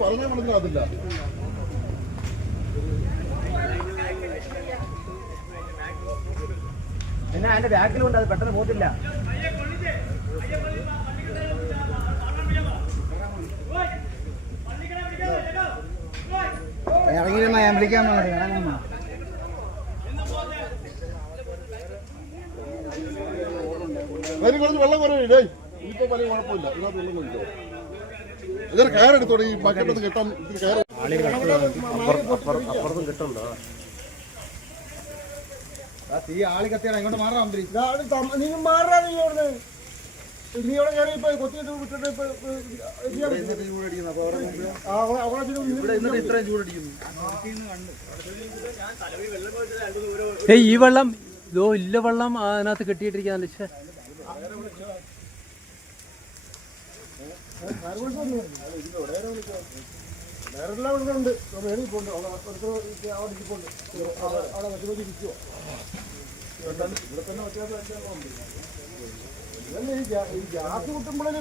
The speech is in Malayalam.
പറഞ്ഞാൽ മനസ്സിലാകത്തില്ല. പിന്നെ അതിന്റെ ബാക്കിലുണ്ട്, അത് പെട്ടെന്ന് പോത്തില്ല. ഇറങ്ങിയിരുന്ന ഞാൻ വിളിക്കാൻ ഇറങ്ങുന്ന വെള്ളം കുറവില്ലേ? ഇപ്പൊ വലിയ കുഴപ്പമില്ല. ഇതിനകത്ത് വെള്ളം കഴിച്ചോ. ഇതൊരു കയറെടുത്തോടെ ഈ ബക്കറ്റൊന്ന് കെട്ടാൻ. അപ്പുറത്തും കിട്ടണ്ടോ? ഈ ആളി കത്തിയാണ് ഇങ്ങോട്ട് മാറാൻ. നീ മാറാ. നീ അവിടെ നീ അവിടെ കയറി ഇപ്പൊ കൊത്തിയിട്ട് വിട്ടിട്ട് ഇത്രയും ചൂടടിക്കുന്നു. ഈ വെള്ളം ഇതോ ഇല്ല, വെള്ളം അതിനകത്ത് കെട്ടിയിട്ടിരിക്കാന്ന് വെച്ചാൽ ഗ്യാസ് കിട്ടുമ്പോഴേ